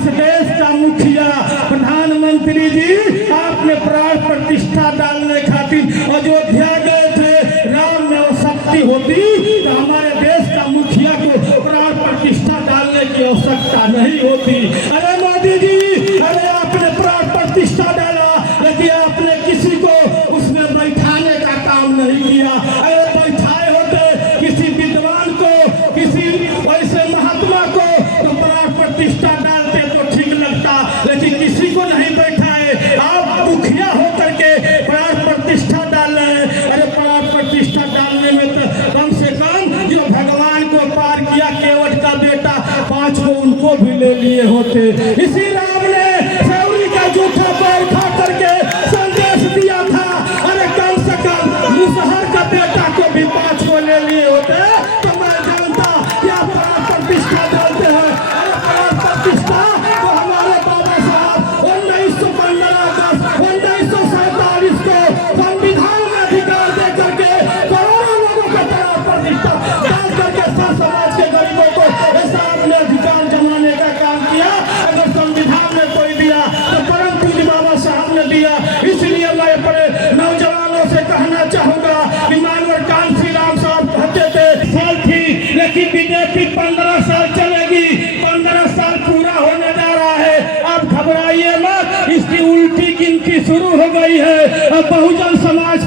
इस देश का मुखिया प्रधानमंत्री जी आपने प्राण प्रतिष्ठा डालने खातिर अयोध्या गए थे। राम में शक्ति होती तो हमारे देश का मुखिया को प्राण प्रतिष्ठा डालने की आवश्यकता नहीं होती। अरे मोदी जी, अरे आपने प्राण प्रतिष्ठा डाला लेकिन आपने किसी को उसमें बैठाने का काम नहीं किया। अरे बैठाए होते किसी विद्वान को, किसी ऐसे महात्मा को तो प्राण प्रतिष्ठा डालते तो ठीक लगता, लेकिन किसी को नहीं बैठाए। आप मुखिया होकर के प्राण प्रतिष्ठा डाल रहे हैं। अरे प्राण प्रतिष्ठा डालने में तो कम से कम जो भगवान को पार किया केवट का बेटा 5 को उनको भी ले लिए होते। इसी राम ने सौरी का जूठा पैर खा करके संदेश दिया था। अरे कम से कम मुसहर का बेटा को भी 5 को ले लिए होते तो मैं जानता क्या प्राण प्रतिष्ठा डालते हैं। अरे प्राण प्रतिष्ठा तो हमारे बाबा साहब 1947 को संविधान में अधिकार दे करके करोड़ों लोगों को प्राण प्रतिष्ठा डाल करके समाज के गरीबों को ऐसा अपने अधिकार जमाने का काम किया। अगर संविधान में कोई दिया तो परम पूज्य बाबा साहब ने दिया। इसलिए मैं अपने नौजवानों से कहना चाहूंगा, विमानवर कांसी राम साहब कहते थे साल थी लेकिन बीजेपी 15 साल चलेगी। 15 साल पूरा होने जा रहा है। अब घबराइए मत, इसकी उल्टी गिनती शुरू हो गई है। अब बहुजन समाज